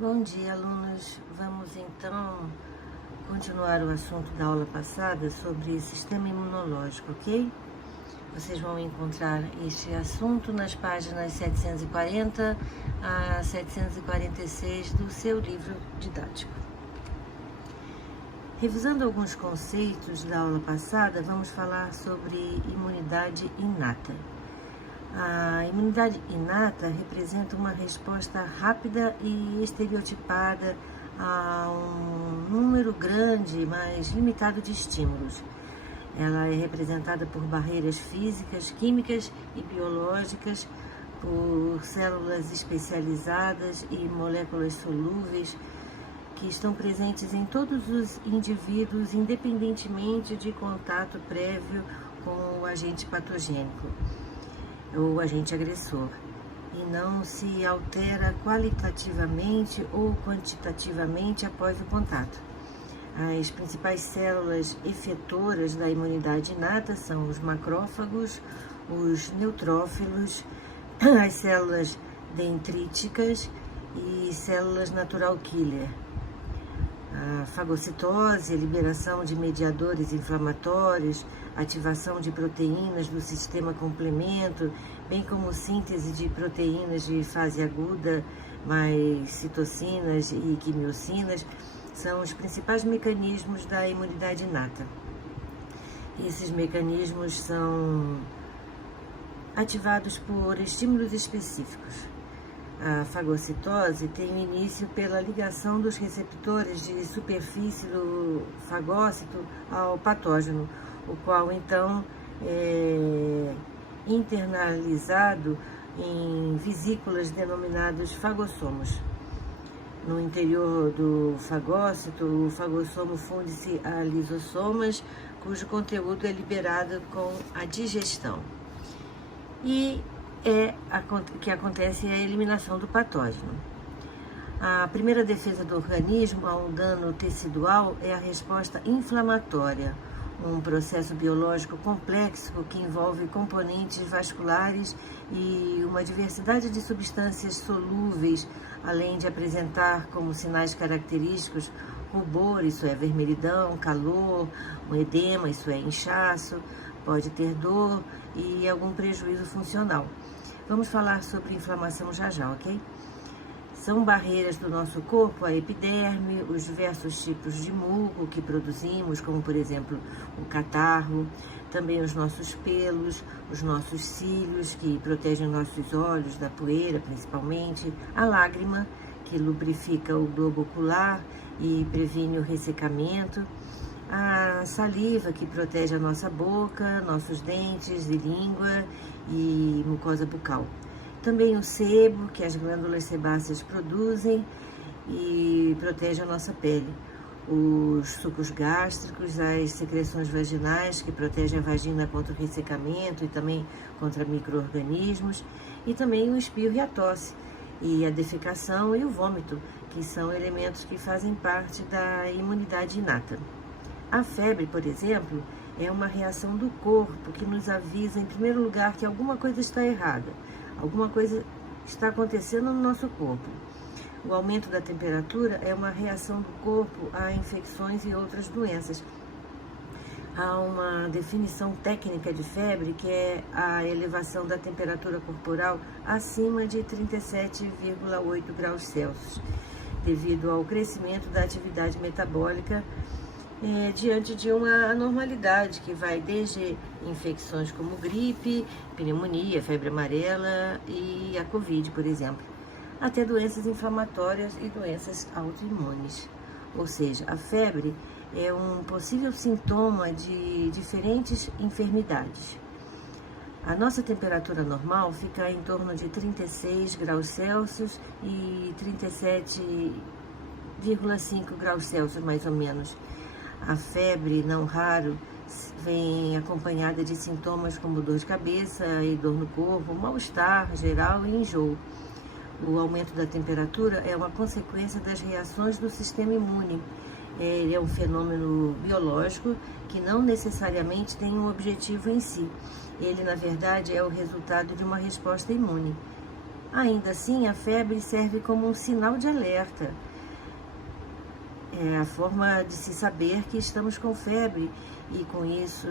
Bom dia, alunos. Vamos então continuar o assunto da aula passada sobre sistema imunológico, ok? Vocês vão encontrar este assunto nas páginas 740 a 746 do seu livro didático. Revisando alguns conceitos da aula passada, vamos falar sobre imunidade inata. A imunidade inata representa uma resposta rápida e estereotipada a um número grande, mas limitado de estímulos. Ela é representada por barreiras físicas, químicas e biológicas, por células especializadas e moléculas solúveis que estão presentes em todos os indivíduos, independentemente de contato prévio com o agente patogênico ou agente agressor, e não se altera qualitativamente ou quantitativamente após o contato. As principais células efetoras da imunidade inata são os macrófagos, os neutrófilos, as células dendríticas e células natural killer. A fagocitose, a liberação de mediadores inflamatórios, ativação de proteínas do sistema complemento, bem como síntese de proteínas de fase aguda, mais citocinas e quimiocinas, são os principais mecanismos da imunidade inata. Esses mecanismos são ativados por estímulos específicos. A fagocitose tem início pela ligação dos receptores de superfície do fagócito ao patógeno, o qual então é internalizado em vesículas denominadas fagossomos. No interior do fagócito, o fagossomo funde-se a lisossomas, cujo conteúdo é liberado com a digestão. Que acontece a eliminação do patógeno. A primeira defesa do organismo a um dano tecidual é a resposta inflamatória, um processo biológico complexo que envolve componentes vasculares e uma diversidade de substâncias solúveis, além de apresentar como sinais característicos rubor, isso é vermelhidão, calor, um edema, isso é inchaço, pode ter dor e algum prejuízo funcional. Vamos falar sobre inflamação já, ok? São barreiras do nosso corpo, a epiderme, os diversos tipos de muco que produzimos, como por exemplo o catarro, também os nossos pelos, os nossos cílios que protegem nossos olhos da poeira principalmente, a lágrima que lubrifica o globo ocular e previne o ressecamento, a saliva que protege a nossa boca, nossos dentes e língua e mucosa bucal. Também o sebo, que as glândulas sebáceas produzem e protege a nossa pele. Os sucos gástricos, as secreções vaginais, que protegem a vagina contra o ressecamento e também contra micro-organismos. E também o espirro e a tosse, e a defecação e o vômito, que são elementos que fazem parte da imunidade inata. A febre, por exemplo, é uma reação do corpo que nos avisa, em primeiro lugar, que alguma coisa está errada. Alguma coisa está acontecendo no nosso corpo. O aumento da temperatura é uma reação do corpo a infecções e outras doenças. Há uma definição técnica de febre que é a elevação da temperatura corporal acima de 37,8 graus Celsius, devido ao crescimento da atividade metabólica diante de uma anormalidade que vai desde infecções como gripe, pneumonia, febre amarela e a Covid, por exemplo, até doenças inflamatórias e doenças autoimunes. Ou seja, a febre é um possível sintoma de diferentes enfermidades. A nossa temperatura normal fica em torno de 36 graus Celsius e 37,5 graus Celsius, mais ou menos. A febre, não raro, vem acompanhada de sintomas como dor de cabeça e dor no corpo, mal-estar geral e enjoo. O aumento da temperatura é uma consequência das reações do sistema imune. Ele é um fenômeno biológico que não necessariamente tem um objetivo em si. Ele, na verdade, é o resultado de uma resposta imune. Ainda assim, a febre serve como um sinal de alerta. É a forma de se saber que estamos com febre e, com isso,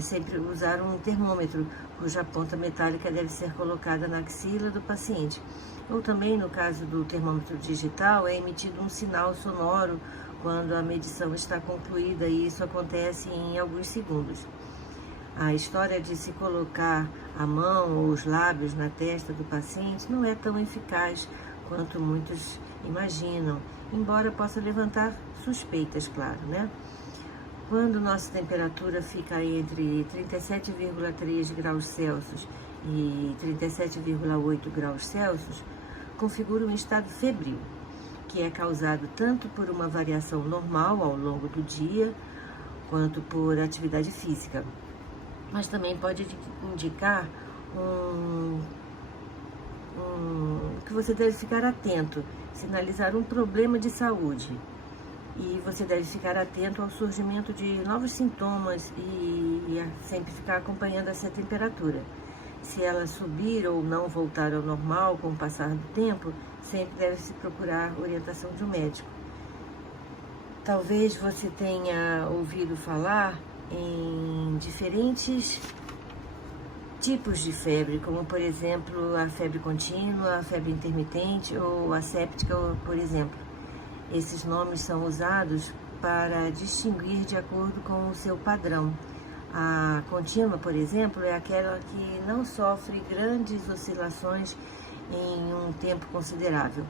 sempre usar um termômetro, cuja ponta metálica deve ser colocada na axila do paciente. Ou também, no caso do termômetro digital, é emitido um sinal sonoro quando a medição está concluída, e isso acontece em alguns segundos. A história de se colocar a mão ou os lábios na testa do paciente não é tão eficaz quanto muitos imaginam, embora possa levantar suspeitas, claro, né? Quando nossa temperatura fica entre 37,3 graus Celsius e 37,8 graus Celsius, configura um estado febril, que é causado tanto por uma variação normal ao longo do dia, quanto por atividade física. Mas também pode indicar que você deve ficar atento, sinalizar um problema de saúde. E você deve ficar atento ao surgimento de novos sintomas e sempre ficar acompanhando essa temperatura. Se ela subir ou não voltar ao normal com o passar do tempo, sempre deve-se procurar orientação de um médico. Talvez você tenha ouvido falar em diferentes tipos de febre, como, por exemplo, a febre contínua, a febre intermitente ou a séptica, por exemplo. Esses nomes são usados para distinguir de acordo com o seu padrão. A contínua, por exemplo, é aquela que não sofre grandes oscilações em um tempo considerável.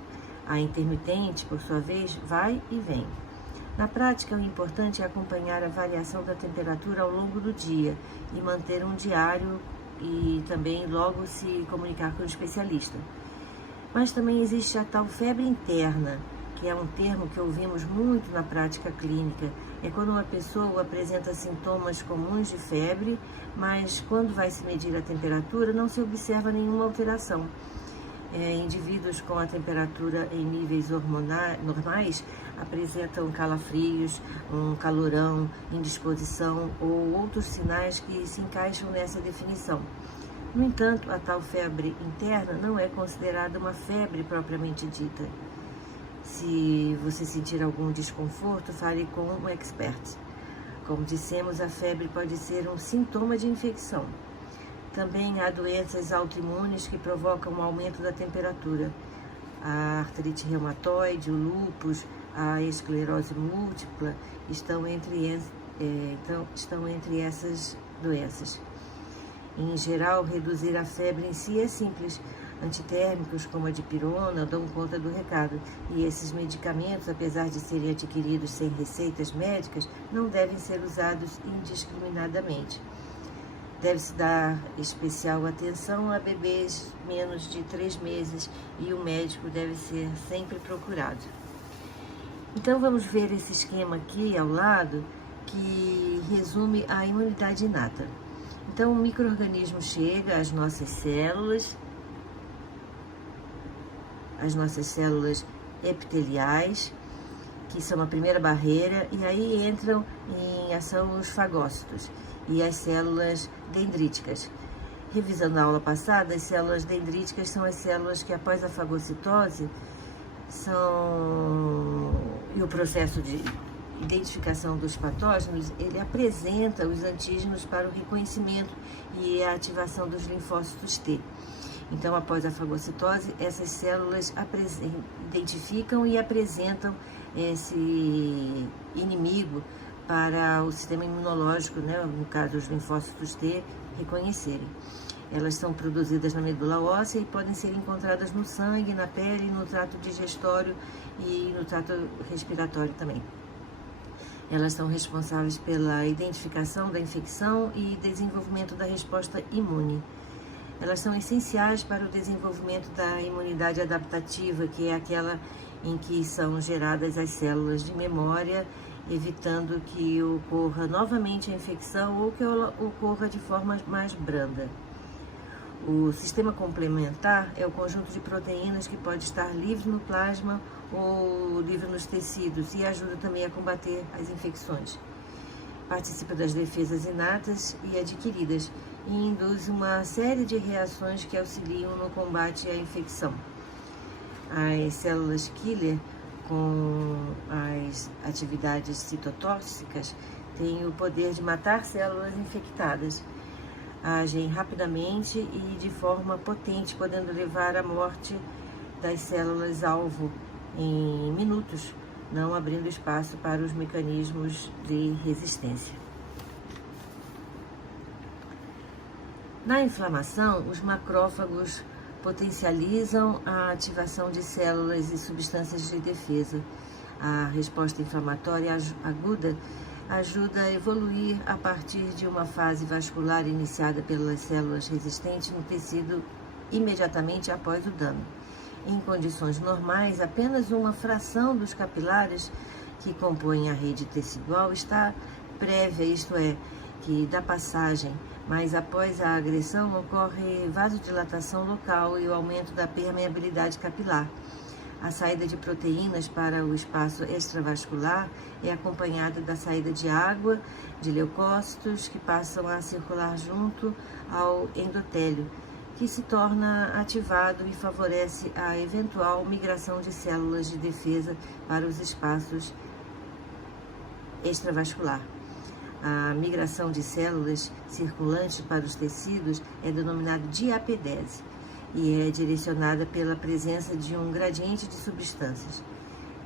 A intermitente, por sua vez, vai e vem. Na prática, o importante é acompanhar a variação da temperatura ao longo do dia e manter um diário e também logo se comunicar com o especialista. Mas também existe a tal febre interna, que é um termo que ouvimos muito na prática clínica. É quando uma pessoa apresenta sintomas comuns de febre, mas quando vai se medir a temperatura não se observa nenhuma alteração. Indivíduos com a temperatura em níveis normais apresentam calafrios, um calorão, indisposição ou outros sinais que se encaixam nessa definição. No entanto, a tal febre interna não é considerada uma febre propriamente dita. Se você sentir algum desconforto, fale com um expert. Como dissemos, a febre pode ser um sintoma de infecção. Também há doenças autoimunes que provocam um aumento da temperatura. A artrite reumatoide, o lúpus, a esclerose múltipla estão entre essas doenças. Em geral, reduzir a febre em si é simples. Antitérmicos como a dipirona dão conta do recado, e esses medicamentos, apesar de serem adquiridos sem receitas médicas, não devem ser usados indiscriminadamente. Deve-se dar especial atenção a bebês menos de 3 meses e o médico deve ser sempre procurado. Então vamos ver esse esquema aqui ao lado, que resume a imunidade inata. Então o micro-organismo chega às nossas células epiteliais, que são a primeira barreira, e aí entram em ação os fagócitos e as células dendríticas. Revisando a aula passada, as células dendríticas são as células que, após a fagocitose, e o processo de identificação dos patógenos, ele apresenta os antígenos para o reconhecimento e a ativação dos linfócitos T. Então, após a fagocitose, essas células identificam e apresentam esse inimigo para o sistema imunológico, né, no caso os linfócitos T, reconhecerem. Elas são produzidas na medula óssea e podem ser encontradas no sangue, na pele, no trato digestório e no trato respiratório também. Elas são responsáveis pela identificação da infecção e desenvolvimento da resposta imune. Elas são essenciais para o desenvolvimento da imunidade adaptativa, que é aquela em que são geradas as células de memória, evitando que ocorra novamente a infecção ou que ela ocorra de forma mais branda. O sistema complementar é o conjunto de proteínas que pode estar livre no plasma ou livre nos tecidos e ajuda também a combater as infecções. Participa das defesas inatas e adquiridas, e induz uma série de reações que auxiliam no combate à infecção. As células killer, com as atividades citotóxicas, têm o poder de matar células infectadas. Agem rapidamente e de forma potente, podendo levar à morte das células-alvo em minutos, não abrindo espaço para os mecanismos de resistência. Na inflamação, os macrófagos potencializam a ativação de células e substâncias de defesa. A resposta inflamatória aguda ajuda a evoluir a partir de uma fase vascular iniciada pelas células resistentes no tecido imediatamente após o dano. Em condições normais, apenas uma fração dos capilares que compõem a rede tecidual está prévia, isto é, que dá passagem, mas após a agressão ocorre vasodilatação local e o aumento da permeabilidade capilar. A saída de proteínas para o espaço extravascular é acompanhada da saída de água, de leucócitos, que passam a circular junto ao endotélio, que se torna ativado e favorece a eventual migração de células de defesa para os espaços extravascular. A migração de células circulantes para os tecidos é denominada diapedese e é direcionada pela presença de um gradiente de substâncias.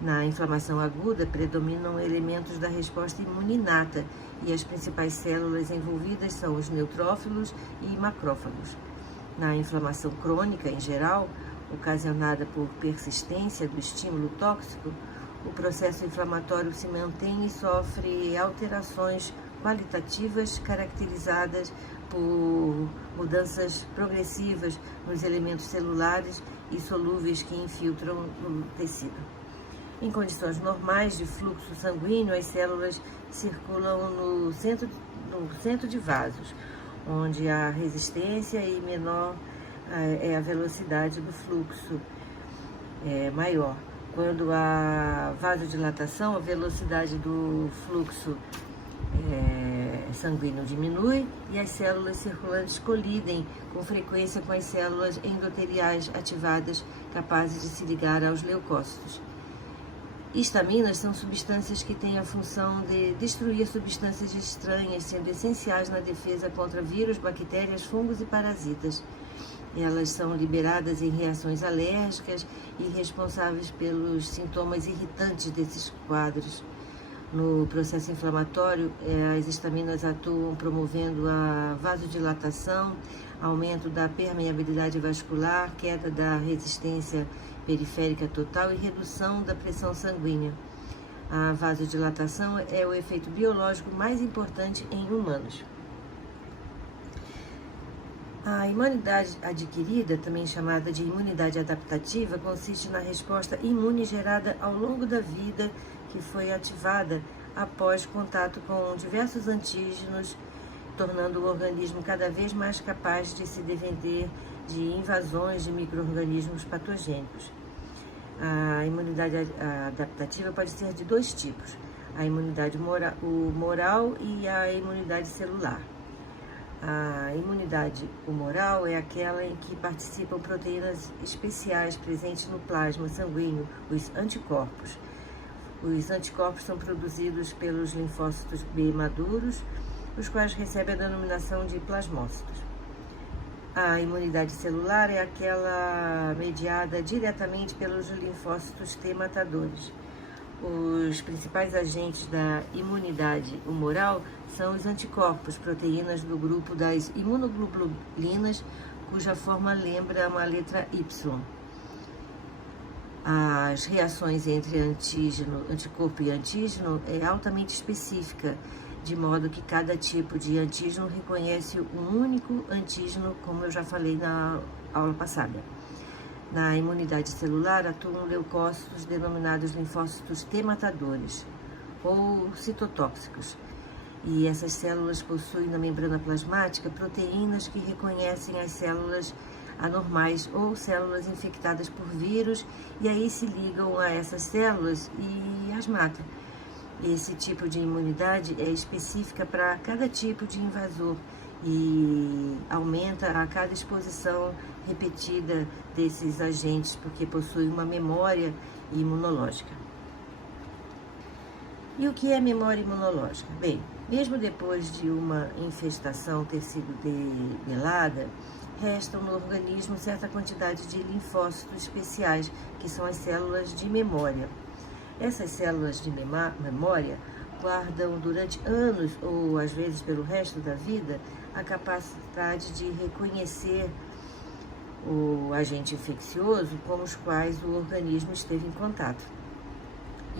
Na inflamação aguda, predominam elementos da resposta imune inata e as principais células envolvidas são os neutrófilos e macrófagos. Na inflamação crônica, em geral, ocasionada por persistência do estímulo tóxico, o processo inflamatório se mantém e sofre alterações qualitativas caracterizadas por mudanças progressivas nos elementos celulares e solúveis que infiltram no tecido. Em condições normais de fluxo sanguíneo, as células circulam no centro de vasos, onde a resistência e menor é a velocidade do fluxo maior. Quando há vasodilatação, a velocidade do fluxo sanguíneo diminui e as células circulantes colidem com frequência com as células endoteliais ativadas capazes de se ligar aos leucócitos. Histaminas são substâncias que têm a função de destruir substâncias estranhas, sendo essenciais na defesa contra vírus, bactérias, fungos e parasitas. Elas são liberadas em reações alérgicas e responsáveis pelos sintomas irritantes desses quadros. No processo inflamatório, as histaminas atuam promovendo a vasodilatação, aumento da permeabilidade vascular, queda da resistência periférica total e redução da pressão sanguínea. A vasodilatação é o efeito biológico mais importante em humanos. A imunidade adquirida, também chamada de imunidade adaptativa, consiste na resposta imune gerada ao longo da vida que foi ativada após contato com diversos antígenos, tornando o organismo cada vez mais capaz de se defender de invasões de micro-organismos patogênicos. A imunidade adaptativa pode ser de dois tipos, a imunidade humoral e a imunidade celular. A imunidade humoral é aquela em que participam proteínas especiais presentes no plasma sanguíneo, os anticorpos. Os anticorpos são produzidos pelos linfócitos B maduros, os quais recebem a denominação de plasmócitos. A imunidade celular é aquela mediada diretamente pelos linfócitos T matadores. Os principais agentes da imunidade humoral são os anticorpos, proteínas do grupo das imunoglobulinas, cuja forma lembra uma letra Y. As reações entre anticorpo e antígeno é altamente específica, de modo que cada tipo de antígeno reconhece um único antígeno, como eu já falei na aula passada. Na imunidade celular atuam leucócitos denominados linfócitos T matadores ou citotóxicos. E essas células possuem na membrana plasmática proteínas que reconhecem as células anormais ou células infectadas por vírus e aí se ligam a essas células e as matam. Esse tipo de imunidade é específica para cada tipo de invasor e aumenta a cada exposição repetida desses agentes, porque possui uma memória imunológica. E o que é memória imunológica? Bem, mesmo depois de uma infestação ter sido debelada, restam no organismo certa quantidade de linfócitos especiais, que são as células de memória. Essas células de memória guardam durante anos, ou às vezes pelo resto da vida, a capacidade de reconhecer o agente infeccioso com os quais o organismo esteve em contato.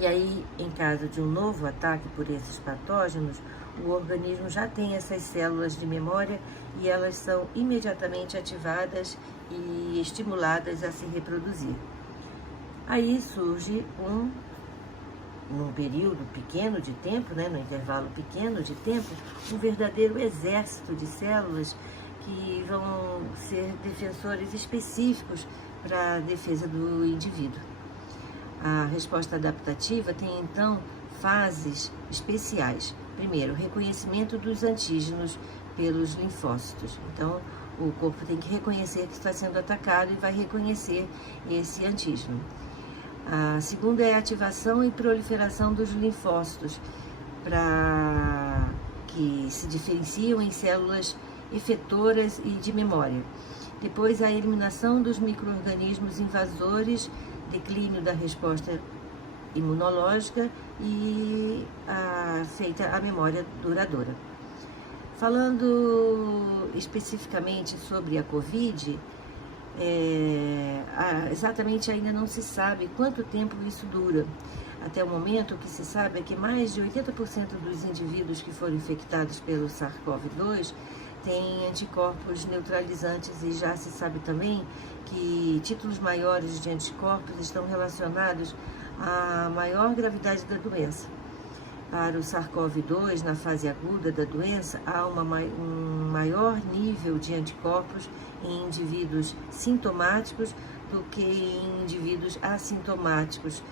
E aí, em caso de um novo ataque por esses patógenos, o organismo já tem essas células de memória e elas são imediatamente ativadas e estimuladas a se reproduzir. Aí surge num período pequeno de tempo, no intervalo pequeno de tempo, um verdadeiro exército de células que vão ser defensores específicos para a defesa do indivíduo. A resposta adaptativa tem, então, fases especiais. Primeiro, o reconhecimento dos antígenos pelos linfócitos. Então, o corpo tem que reconhecer que está sendo atacado e vai reconhecer esse antígeno. A segunda é a ativação e proliferação dos linfócitos, para que se diferenciam em células efetoras e de memória. Depois, a eliminação dos micro-organismos invasores, declínio da resposta imunológica e feita a memória duradoura. Falando especificamente sobre a Covid, exatamente ainda não se sabe quanto tempo isso dura. Até o momento, o que se sabe é que mais de 80% dos indivíduos que foram infectados pelo SARS-CoV-2 têm anticorpos neutralizantes, e já se sabe também que títulos maiores de anticorpos estão relacionados à maior gravidade da doença. Para o SARS-CoV-2, na fase aguda da doença, há um maior nível de anticorpos em indivíduos sintomáticos do que em indivíduos assintomáticos,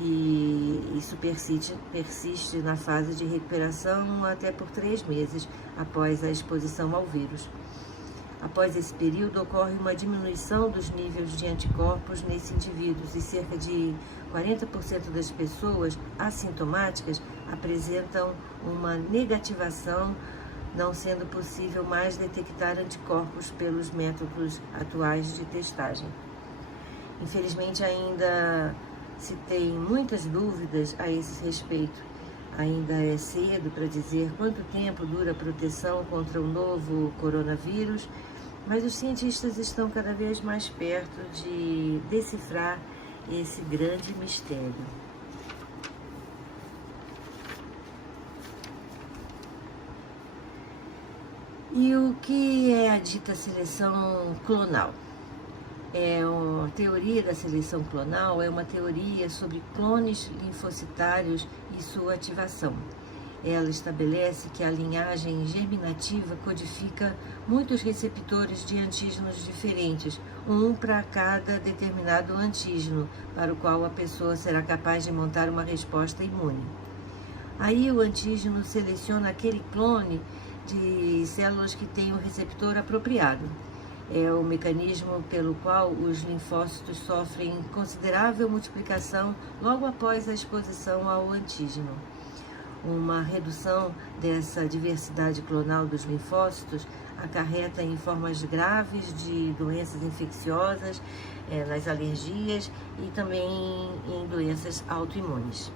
e isso persiste na fase de recuperação até por 3 meses após a exposição ao vírus. Após esse período, ocorre uma diminuição dos níveis de anticorpos nesses indivíduos, e cerca de 40% das pessoas assintomáticas apresentam uma negativação, não sendo possível mais detectar anticorpos pelos métodos atuais de testagem. Infelizmente, ainda se tem muitas dúvidas a esse respeito. Ainda é cedo para dizer quanto tempo dura a proteção contra o novo coronavírus, mas os cientistas estão cada vez mais perto de decifrar esse grande mistério. E o que é a dita seleção clonal? A teoria da seleção clonal é uma teoria sobre clones linfocitários e sua ativação. Ela estabelece que a linhagem germinativa codifica muitos receptores de antígenos diferentes, um para cada determinado antígeno, para o qual a pessoa será capaz de montar uma resposta imune. Aí o antígeno seleciona aquele clone de células que tem o receptor apropriado. É o mecanismo pelo qual os linfócitos sofrem considerável multiplicação logo após a exposição ao antígeno. Uma redução dessa diversidade clonal dos linfócitos acarreta em formas graves de doenças infecciosas, nas alergias e também em doenças autoimunes.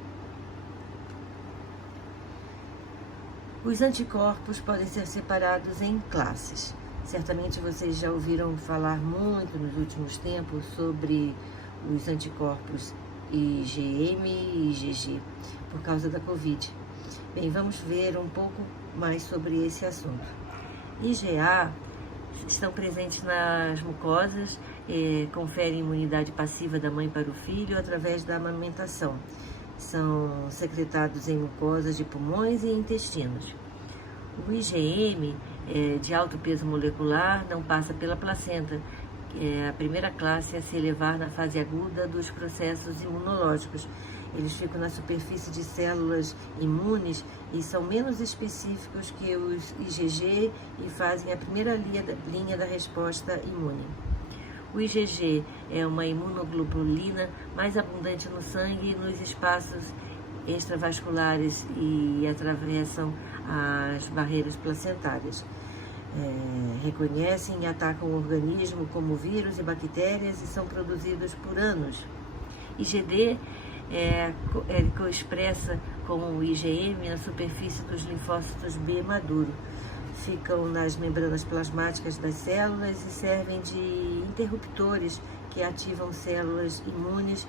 Os anticorpos podem ser separados em classes. Certamente vocês já ouviram falar muito nos últimos tempos sobre os anticorpos IgM e IgG por causa da Covid. Bem, vamos ver um pouco mais sobre esse assunto. IgA estão presentes nas mucosas, conferem imunidade passiva da mãe para o filho através da amamentação. São secretados em mucosas de pulmões e intestinos. O IgM de alto peso molecular não passa pela placenta é a primeira classe a se elevar na fase aguda dos processos imunológicos. Eles ficam na superfície de células imunes e são menos específicos que os IgG e fazem a primeira linha da resposta imune. O IgG é uma imunoglobulina mais abundante no sangue e nos espaços extravasculares e atravessam as barreiras placentárias. Reconhecem e atacam o organismo como vírus e bactérias e são produzidos por anos. IgD co-expressa com o IgM na superfície dos linfócitos B maduro. Ficam nas membranas plasmáticas das células e servem de interruptores que ativam células imunes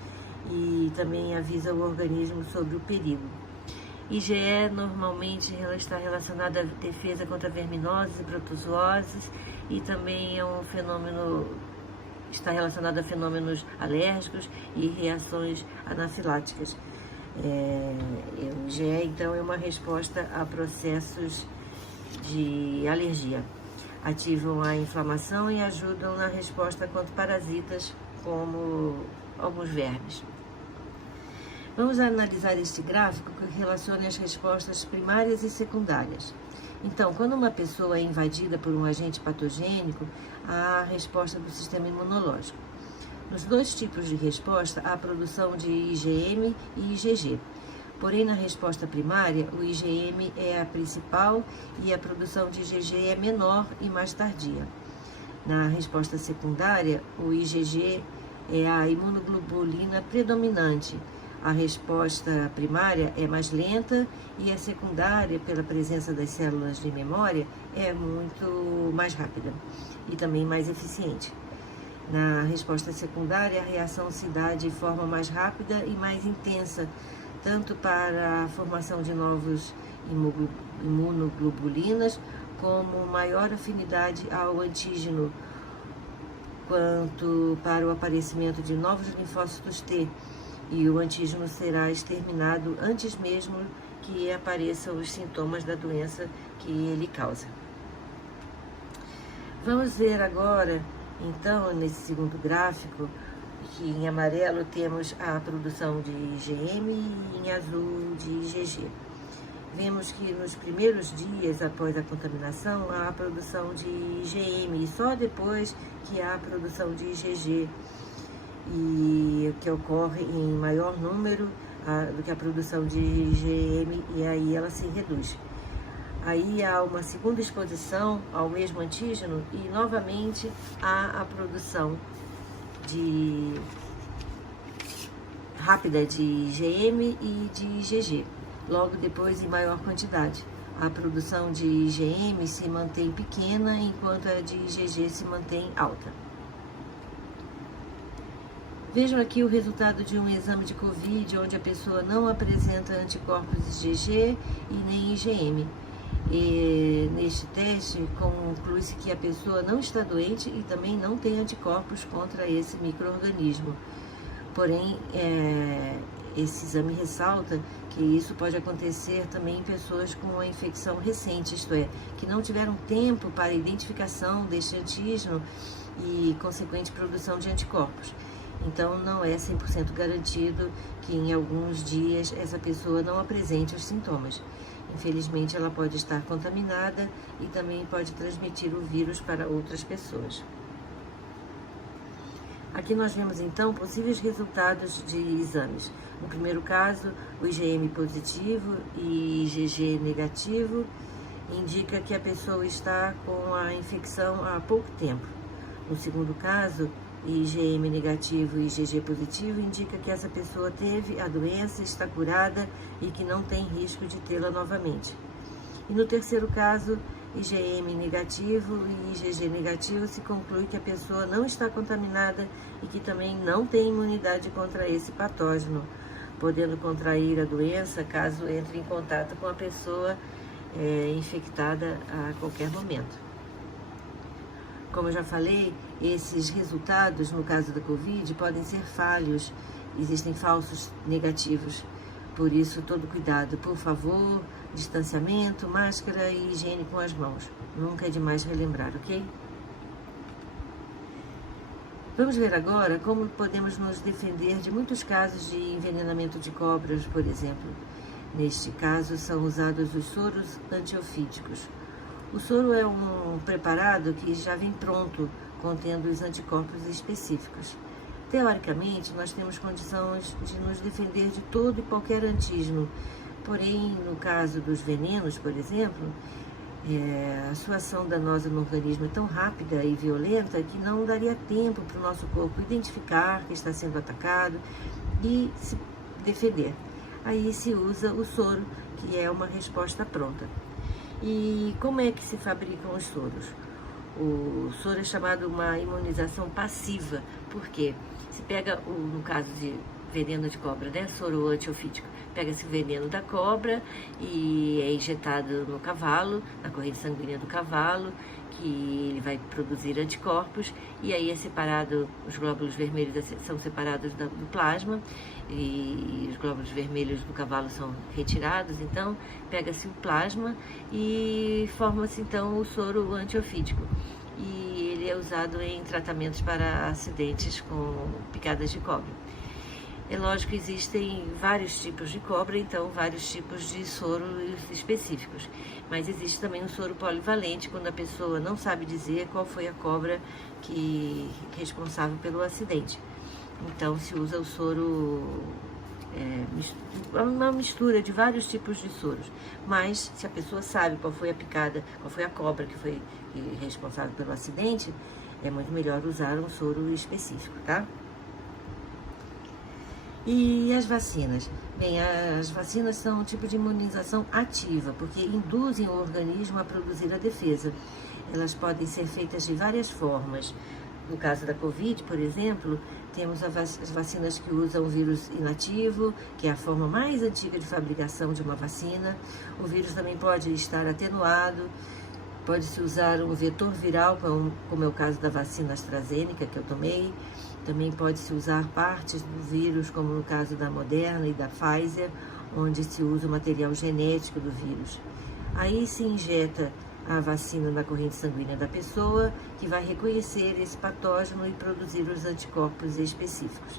e também avisam o organismo sobre o perigo. IgE normalmente está relacionado à defesa contra verminoses e protozooses e também está relacionado a fenômenos alérgicos e reações anafiláticas. O IgE, então, é uma resposta a processos de alergia. Ativam a inflamação e ajudam na resposta contra parasitas, como alguns vermes. Vamos analisar este gráfico que relaciona as respostas primárias e secundárias. Então, quando uma pessoa é invadida por um agente patogênico, há a resposta do sistema imunológico. Nos dois tipos de resposta, há a produção de IgM e IgG. Porém, na resposta primária, o IgM é a principal e a produção de IgG é menor e mais tardia. Na resposta secundária, o IgG é a imunoglobulina predominante. A resposta primária é mais lenta e a secundária, pela presença das células de memória, é muito mais rápida e também mais eficiente. Na resposta secundária, a reação se dá de forma mais rápida e mais intensa, tanto para a formação de novos imunoglobulinas, como maior afinidade ao antígeno, quanto para o aparecimento de novos linfócitos T, e o antígeno será exterminado antes mesmo que apareçam os sintomas da doença que ele causa. Vamos ver agora, então, nesse segundo gráfico, que em amarelo temos a produção de IgM e em azul de IgG. Vemos que nos primeiros dias após a contaminação há a produção de IgM e só depois que há a produção de IgG, e que ocorre em maior número do que a produção de IgM, e aí ela se reduz. Aí há uma segunda exposição ao mesmo antígeno e novamente há a produção rápida de IgM e de IgG, logo depois em maior quantidade. A produção de IgM se mantém pequena, enquanto a de IgG se mantém alta. Vejam aqui o resultado de um exame de Covid, onde a pessoa não apresenta anticorpos IgG e nem IgM. E neste teste, conclui-se que a pessoa não está doente e também não tem anticorpos contra esse micro-organismo. Porém, esse exame ressalta que isso pode acontecer também em pessoas com a infecção recente, isto é, que não tiveram tempo para a identificação deste antígeno e consequente produção de anticorpos. Então, não é 100% garantido que em alguns dias essa pessoa não apresente os sintomas. Infelizmente, ela pode estar contaminada e também pode transmitir o vírus para outras pessoas. Aqui nós vemos, então, possíveis resultados de exames. No primeiro caso, o IgM positivo e IgG negativo indica que a pessoa está com a infecção há pouco tempo. No segundo caso, IgM negativo e IgG positivo indica que essa pessoa teve a doença, está curada e que não tem risco de tê-la novamente. E no terceiro caso, IgM negativo e IgG negativo, se conclui que a pessoa não está contaminada e que também não tem imunidade contra esse patógeno, podendo contrair a doença caso entre em contato com a pessoa infectada a qualquer momento. Como eu já falei, esses resultados, no caso da Covid, podem ser falhos, existem falsos negativos. Por isso, todo cuidado, por favor, distanciamento, máscara e higiene com as mãos. Nunca é demais relembrar, ok? Vamos ver agora como podemos nos defender de muitos casos de envenenamento de cobras, por exemplo. Neste caso, são usados os soros antiofídicos. O soro é um preparado que já vem pronto, contendo os anticorpos específicos. Teoricamente, nós temos condições de nos defender de todo e qualquer antígeno. Porém, no caso dos venenos, por exemplo, a sua ação danosa no organismo é tão rápida e violenta que não daria tempo para o nosso corpo identificar que está sendo atacado e se defender. Aí se usa o soro, que é uma resposta pronta. E como é que se fabricam os soros? O soro é chamado uma imunização passiva, porque se pega, no caso de veneno de cobra, né, soro antiofídico, pega-se o veneno da cobra e é injetado no cavalo, na corrente sanguínea do cavalo, que ele vai produzir anticorpos, e aí é separado, os glóbulos vermelhos são separados do plasma, e os glóbulos vermelhos do cavalo são retirados, então pega-se o plasma e forma-se então o soro antiofídico. E ele é usado em tratamentos para acidentes com picadas de cobra. É lógico que existem vários tipos de cobra, então vários tipos de soros específicos. Mas existe também um soro polivalente, quando a pessoa não sabe dizer qual foi a cobra responsável pelo acidente. Então se usa o soro, uma mistura de vários tipos de soros. Mas se a pessoa sabe qual foi a picada, qual foi a cobra que foi responsável pelo acidente, é muito melhor usar um soro específico, tá? E as vacinas? Bem, as vacinas são um tipo de imunização ativa, porque induzem o organismo a produzir a defesa. Elas podem ser feitas de várias formas. No caso da Covid, por exemplo, temos as vacinas que usam o vírus inativo, que é a forma mais antiga de fabricação de uma vacina. O vírus também pode estar atenuado, pode-se usar um vetor viral, como é o caso da vacina AstraZeneca, que eu tomei. Também pode-se usar partes do vírus, como no caso da Moderna e da Pfizer, onde se usa o material genético do vírus. Aí se injeta a vacina na corrente sanguínea da pessoa, que vai reconhecer esse patógeno e produzir os anticorpos específicos.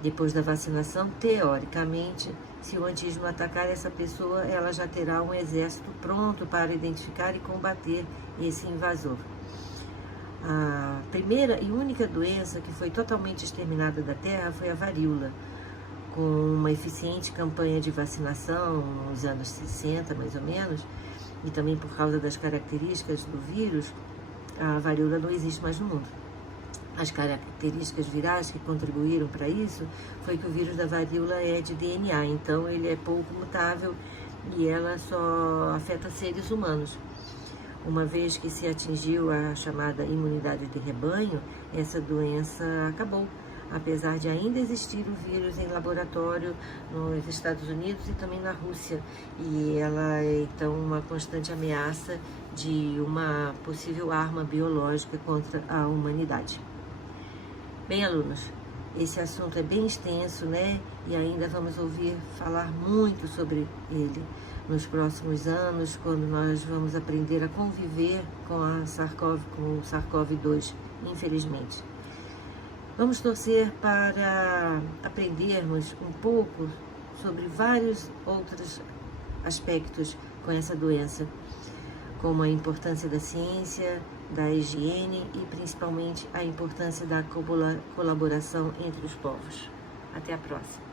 Depois da vacinação, teoricamente, se o antígeno atacar essa pessoa, ela já terá um exército pronto para identificar e combater esse invasor. A primeira e única doença que foi totalmente exterminada da Terra foi a varíola. Com uma eficiente campanha de vacinação nos anos 60, mais ou menos, e também por causa das características do vírus, a varíola não existe mais no mundo. As características virais que contribuíram para isso foi que o vírus da varíola é de DNA, então ele é pouco mutável e ela só afeta seres humanos. Uma vez que se atingiu a chamada imunidade de rebanho, essa doença acabou, apesar de ainda existir o vírus em laboratório nos Estados Unidos e também na Rússia. E ela é, então, uma constante ameaça de uma possível arma biológica contra a humanidade. Bem, alunos, esse assunto é bem extenso, né? E ainda vamos ouvir falar muito sobre ele nos próximos anos, quando nós vamos aprender a conviver com o SARS-CoV-2, infelizmente. Vamos torcer para aprendermos um pouco sobre vários outros aspectos com essa doença, como a importância da ciência, da higiene e principalmente a importância da colaboração entre os povos. Até a próxima.